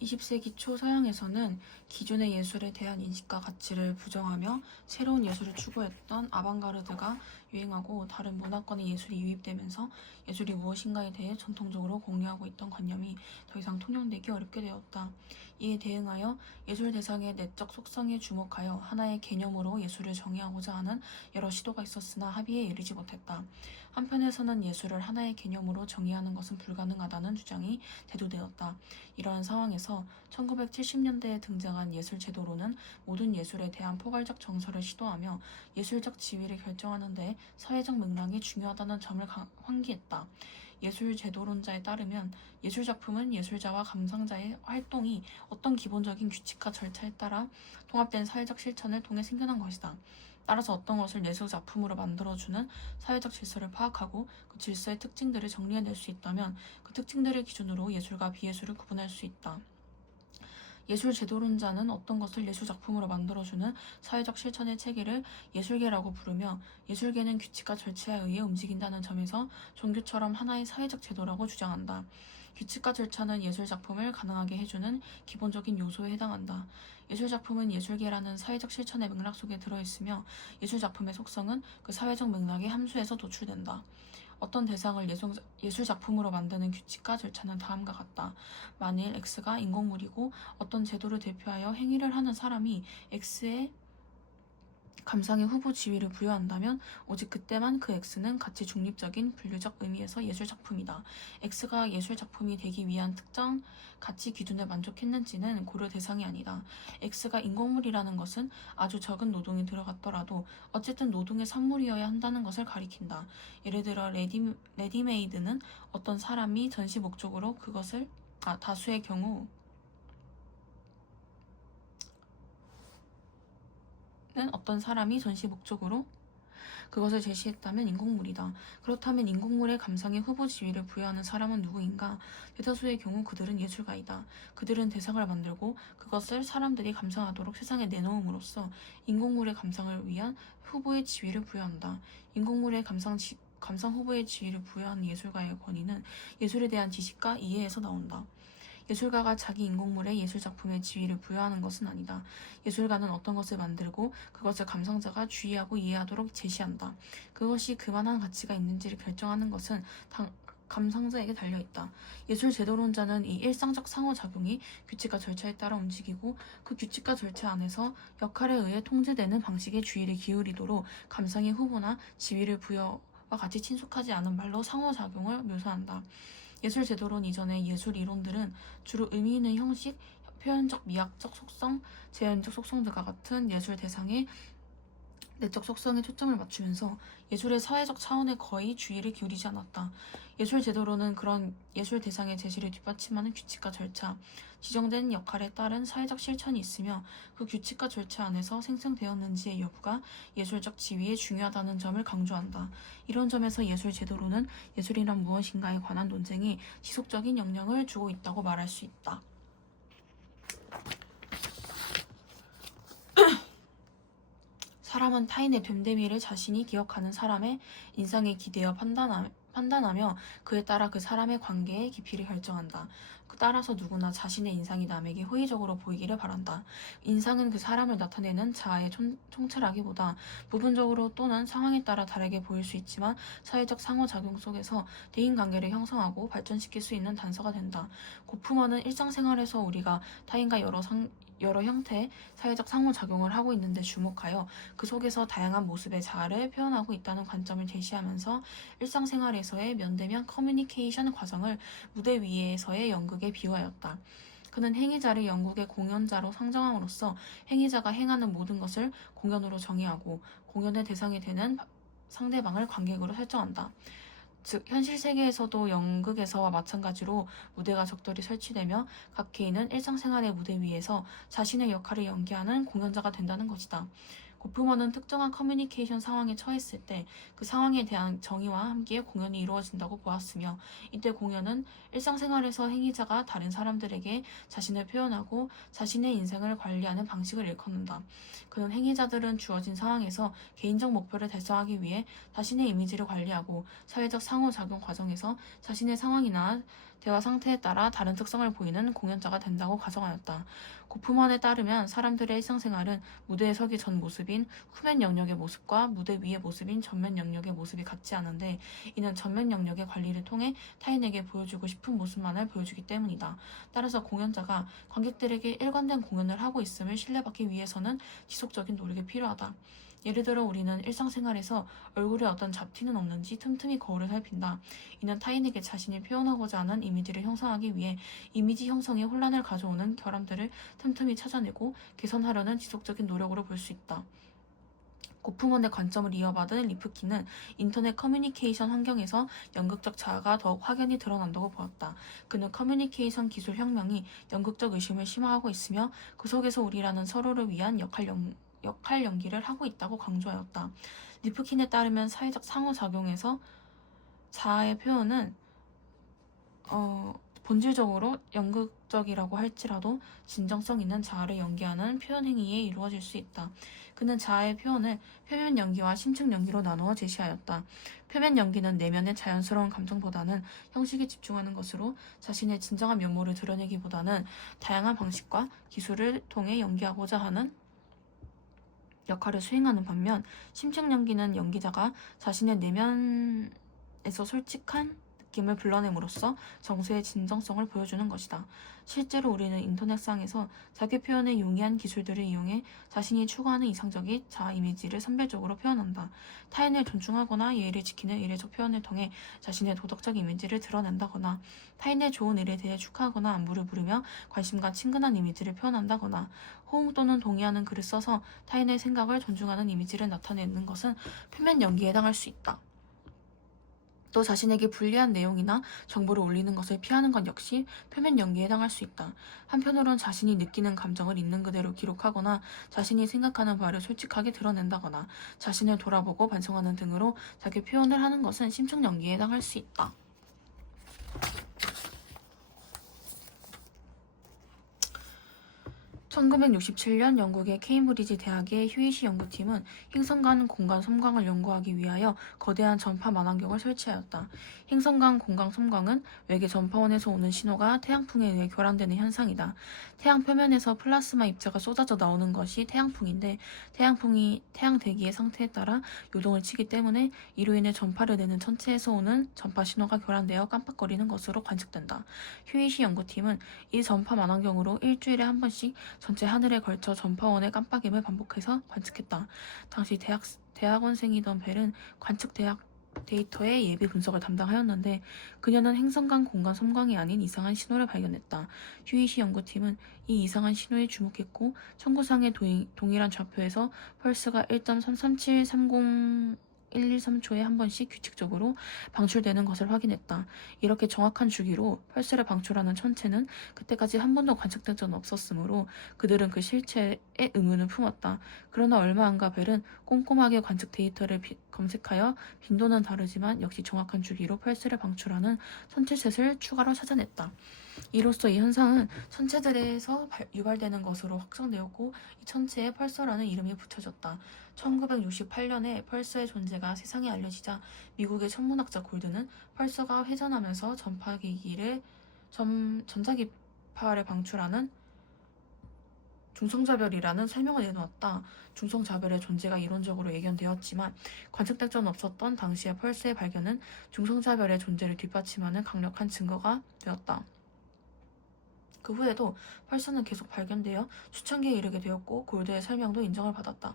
20세기 초 서양에서는 기존의 예술에 대한 인식과 가치를 부정하며 새로운 예술을 추구했던 아방가르드가 유행하고 다른 문화권의 예술이 유입되면서 예술이 무엇인가에 대해 전통적으로 공유하고 있던 관념이 더 이상 통용되기 어렵게 되었다. 이에 대응하여 예술 대상의 내적 속성에 주목하여 하나의 개념으로 예술을 정의하고자 하는 여러 시도가 있었으나 합의에 이르지 못했다. 한편에서는 예술을 하나의 개념으로 정의하는 것은 불가능하다는 주장이 대두되었다. 이러한 상황에서 1970년대에 등장한 예술 제도로는 모든 예술에 대한 포괄적 정설을 시도하며 예술적 지위를 결정하는 데 사회적 맥락이 중요하다는 점을 환기했다. 예술 제도론자에 따르면 예술 작품은 예술자와 감상자의 활동이 어떤 기본적인 규칙과 절차에 따라 통합된 사회적 실천을 통해 생겨난 것이다. 따라서 어떤 것을 예술 작품으로 만들어주는 사회적 질서를 파악하고 그 질서의 특징들을 정리해낼 수 있다면 그 특징들을 기준으로 예술과 비예술을 구분할 수 있다. 예술 제도론자는 어떤 것을 예술 작품으로 만들어주는 사회적 실천의 체계를 예술계라고 부르며 예술계는 규칙과 절차에 의해 움직인다는 점에서 종교처럼 하나의 사회적 제도라고 주장한다. 규칙과 절차는 예술 작품을 가능하게 해주는 기본적인 요소에 해당한다. 예술 작품은 예술계라는 사회적 실천의 맥락 속에 들어있으며 예술 작품의 속성은 그 사회적 맥락의 함수에서 도출된다. 어떤 대상을 예술 작품으로 만드는 규칙과 절차는 다음과 같다. 만일 X가 인공물이고 어떤 제도를 대표하여 행위를 하는 사람이 X의 감상의 후보 지위를 부여한다면 오직 그때만 그 X는 가치 중립적인 분류적 의미에서 예술작품이다. X가 예술작품이 되기 위한 특정 가치 기준에 만족했는지는 고려 대상이 아니다. X가 인공물이라는 것은 아주 적은 노동이 들어갔더라도 어쨌든 노동의 산물이어야 한다는 것을 가리킨다. 예를 들어 레디메이드는 어떤 사람이 전시 목적으로 다수의 경우 어떤 사람이 전시 목적으로 그것을 제시했다면 인공물이다. 그렇다면 인공물의 감상의 후보 지위를 부여하는 사람은 누구인가? 대다수의 경우 그들은 예술가이다. 그들은 대상을 만들고 그것을 사람들이 감상하도록 세상에 내놓음으로써 인공물의 감상을 위한 후보의 지위를 부여한다. 인공물의 감상 후보의 지위를 부여하는 예술가의 권위는 예술에 대한 지식과 이해에서 나온다. 예술가가 자기 인공물에 예술작품의 지위를 부여하는 것은 아니다. 예술가는 어떤 것을 만들고 그것을 감상자가 주의하고 이해하도록 제시한다. 그것이 그만한 가치가 있는지를 결정하는 것은 감상자에게 달려있다. 예술 제도론자는 이 일상적 상호작용이 규칙과 절차에 따라 움직이고 그 규칙과 절차 안에서 역할에 의해 통제되는 방식에 주의를 기울이도록 감상의 후보나 지위를 부여와 같이 친숙하지 않은 말로 상호작용을 묘사한다. 예술 제도론 이전의 예술 이론들은 주로 의미 있는 형식, 표현적 미학적 속성, 재현적 속성 등과 같은 예술 대상의 내적 속성에 초점을 맞추면서 예술의 사회적 차원에 거의 주의를 기울이지 않았다. 예술 제도로는 그런 예술 대상의 제시를 뒷받침하는 규칙과 절차, 지정된 역할에 따른 사회적 실천이 있으며 그 규칙과 절차 안에서 생성되었는지의 여부가 예술적 지위에 중요하다는 점을 강조한다. 이런 점에서 예술 제도로는 예술이란 무엇인가에 관한 논쟁이 지속적인 영향을 주고 있다고 말할 수 있다. 사람은 타인의 됨됨이를 자신이 기억하는 사람의 인상에 기대어 판단하며 그에 따라 그 사람의 관계의 깊이를 결정한다. 따라서 누구나 자신의 인상이 남에게 호의적으로 보이기를 바란다. 인상은 그 사람을 나타내는 자아의 총체라기보다 부분적으로 또는 상황에 따라 다르게 보일 수 있지만 사회적 상호작용 속에서 대인관계를 형성하고 발전시킬 수 있는 단서가 된다. 고프먼은 일상생활에서 우리가 타인과 여러 형태의 사회적 상호작용을 하고 있는데 주목하여 그 속에서 다양한 모습의 자아를 표현하고 있다는 관점을 제시하면서 일상생활에서의 면대면 커뮤니케이션 과정을 무대 위에서의 연극에 비유하였다. 그는 행위자를 연극의 공연자로 상정함으로써 행위자가 행하는 모든 것을 공연으로 정의하고 공연의 대상이 되는 상대방을 관객으로 설정한다. 즉 현실 세계에서도 연극에서와 마찬가지로 무대가 적절히 설치되며 각 개인은 일상생활의 무대 위에서 자신의 역할을 연기하는 공연자가 된다는 것이다. 고프먼은 특정한 커뮤니케이션 상황에 처했을 때 그 상황에 대한 정의와 함께 공연이 이루어진다고 보았으며 이때 공연은 일상생활에서 행위자가 다른 사람들에게 자신을 표현하고 자신의 인생을 관리하는 방식을 일컫는다. 그는 행위자들은 주어진 상황에서 개인적 목표를 달성하기 위해 자신의 이미지를 관리하고 사회적 상호작용 과정에서 자신의 상황이나 대화 상태에 따라 다른 특성을 보이는 공연자가 된다고 가정하였다. 고프먼에 따르면 사람들의 일상생활은 무대에 서기 전 모습인 후면 영역의 모습과 무대 위의 모습인 전면 영역의 모습이 같지 않은데, 이는 전면 영역의 관리를 통해 타인에게 보여주고 싶은 모습만을 보여주기 때문이다. 따라서 공연자가 관객들에게 일관된 공연을 하고 있음을 신뢰받기 위해서는 지속적인 노력이 필요하다. 예를 들어 우리는 일상생활에서 얼굴에 어떤 잡티는 없는지 틈틈이 거울을 살핀다. 이는 타인에게 자신이 표현하고자 하는 이미지를 형성하기 위해 이미지 형성에 혼란을 가져오는 결함들을 틈틈이 찾아내고 개선하려는 지속적인 노력으로 볼 수 있다. 고프먼의 관점을 이어받은 리프킨은 인터넷 커뮤니케이션 환경에서 연극적 자아가 더욱 확연히 드러난다고 보았다. 그는 커뮤니케이션 기술 혁명이 연극적 의심을 심화하고 있으며 그 속에서 우리라는 서로를 위한 역할 연기를 하고 있다고 강조하였다. 리프킨에 따르면 사회적 상호작용에서 자아의 표현은 본질적으로 연극적이라고 할지라도 진정성 있는 자아를 연기하는 표현 행위에 이루어질 수 있다. 그는 자아의 표현을 표면 연기와 심층 연기로 나누어 제시하였다. 표면 연기는 내면의 자연스러운 감정보다는 형식에 집중하는 것으로 자신의 진정한 면모를 드러내기보다는 다양한 방식과 기술을 통해 연기하고자 하는 역할을 수행하는 반면, 심층 연기는 연기자가 자신의 내면에서 솔직한 느낌을 불러냄으로써 정서의 진정성을 보여주는 것이다. 실제로 우리는 인터넷상에서 자기 표현의 용이한 기술들을 이용해 자신이 추구하는 이상적인 자아 이미지를 선별적으로 표현한다. 타인을 존중하거나 예의를 지키는 이례적 표현을 통해 자신의 도덕적 이미지를 드러낸다거나, 타인의 좋은 일에 대해 축하하거나 안부를 물으며 관심과 친근한 이미지를 표현한다거나, 호응 또는 동의하는 글을 써서 타인의 생각을 존중하는 이미지를 나타내는 것은 표면 연기에 해당할 수 있다. 또 자신에게 불리한 내용이나 정보를 올리는 것을 피하는 것 역시 표면 연기에 해당할 수 있다. 한편으론 자신이 느끼는 감정을 있는 그대로 기록하거나 자신이 생각하는 바를 솔직하게 드러낸다거나 자신을 돌아보고 반성하는 등으로 자기 표현을 하는 것은 심층 연기에 해당할 수 있다. 1967년 영국의 케임브리지 대학의 휴이시 연구팀은 행성 간 공간 섬광을 연구하기 위하여 거대한 전파 망원경을 설치하였다. 행성 간 공간 섬광은 외계 전파원에서 오는 신호가 태양풍에 의해 교란되는 현상이다. 태양 표면에서 플라스마 입자가 쏟아져 나오는 것이 태양풍인데, 태양풍이 태양 대기의 상태에 따라 요동을 치기 때문에 이로 인해 전파를 내는 천체에서 오는 전파 신호가 교란되어 깜빡거리는 것으로 관측된다. 휴이시 연구팀은 이 전파 망원경으로 일주일에 한 번씩 전체 하늘에 걸쳐 전파원의 깜빡임을 반복해서 관측했다. 당시 대학원생이던 벨은 관측 데이터의 예비 분석을 담당하였는데, 그녀는 행성 간 공간 섬광이 아닌 이상한 신호를 발견했다. 휴이시 연구팀은 이 이상한 신호에 주목했고, 청구상의 동일한 좌표에서 펄스가 1.33730 113초에 한 번씩 규칙적으로 방출되는 것을 확인했다. 이렇게 정확한 주기로 펄스를 방출하는 천체는 그때까지 한 번도 관측된 적은 없었으므로 그들은 그 실체에 의문을 품었다. 그러나 얼마 안가 벨은 꼼꼼하게 관측 데이터를 검색하여 빈도는 다르지만 역시 정확한 주기로 펄스를 방출하는 천체셋을 추가로 찾아냈다. 이로써 이 현상은 천체들에서 유발되는 것으로 확정되었고, 이 천체에 펄서라는 이름이 붙여졌다. 1968년에 펄서의 존재가 세상에 알려지자 미국의 천문학자 골드는 펄서가 회전하면서 전자기파를 방출하는 중성자별이라는 설명을 내놓았다. 중성자별의 존재가 이론적으로 예견되었지만 관측된 적은 없었던 당시의 펄스의 발견은 중성자별의 존재를 뒷받침하는 강력한 증거가 되었다. 그 후에도 펄스는 계속 발견되어 수천 개에 이르게 되었고, 골드의 설명도 인정을 받았다.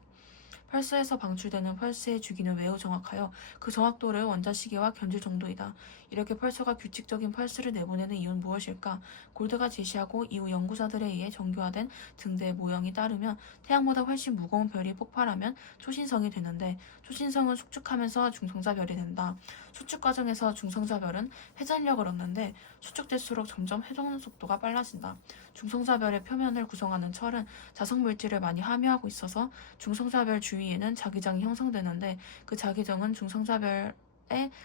펄스에서 방출되는 펄스의 주기는 매우 정확하여 그 정확도를 원자시계와 견줄 정도이다. 이렇게 펄스가 규칙적인 펄스를 내보내는 이유는 무엇일까? 골드가 제시하고 이후 연구자들에 의해 정교화된 등대의 모형이 따르면 태양보다 훨씬 무거운 별이 폭발하면 초신성이 되는데, 초신성은 숙축하면서 중성자별이 된다. 수축 과정에서 중성자별은 회전력을 얻는데, 수축될수록 점점 회전 속도가 빨라진다. 중성자별의 표면을 구성하는 철은 자성물질을 많이 함유하고 있어서 중성자별 주위에는 자기장이 형성되는데, 그 자기장은 중성자별의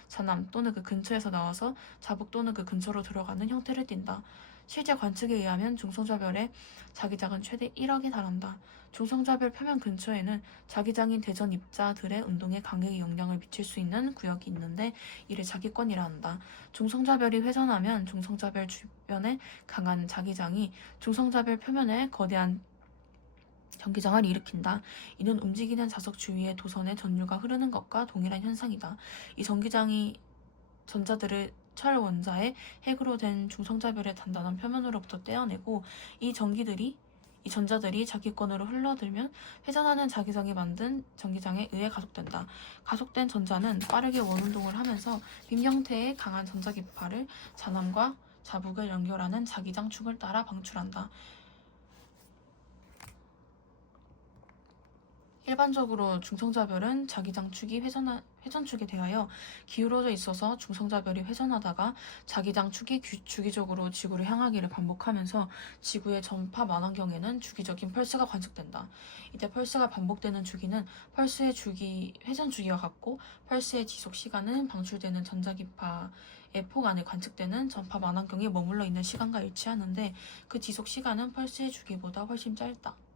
자남 또는 그 근처에서 나와서 자북 또는 그 근처로 들어가는 형태를 띈다. 실제 관측에 의하면 중성자별의 자기장은 최대 1억에 달한다. 중성자별 표면 근처에는 자기장인 대전 입자들의 운동에 강하게 영향을 미칠 수 있는 구역이 있는데 이를 자기권이라 한다. 중성자별이 회전하면 중성자별 주변에 강한 자기장이 중성자별 표면에 거대한 전기장을 일으킨다. 이는 움직이는 자석 주위의 도선에 전류가 흐르는 것과 동일한 현상이다. 이 전기장이 전자들을 철 원자의 핵으로 된 중성자별의 단단한 표면으로부터 떼어내고 이 전자들이 자기권으로 흘러들면 회전하는 자기장이 만든 전기장에 의해 가속된다. 가속된 전자는 빠르게 원운동을 하면서 빔 형태의 강한 전자기파를 잔암과 자북을 연결하는 자기장 축을 따라 방출한다. 일반적으로 중성자별은 자기장 축이 회전축에 대하여 기울어져 있어서 중성자별이 회전하다가 자기장 축이 주기적으로 지구를 향하기를 반복하면서 지구의 전파 만환경에는 주기적인 펄스가 관측된다. 이때 펄스가 반복되는 주기는 펄스의 회전 주기와 같고 펄스의 지속 시간은 방출되는 전자기파의 폭 안에 관측되는 전파 만환경에 머물러 있는 시간과 일치하는데 그 지속 시간은 펄스의 주기보다 훨씬 짧다.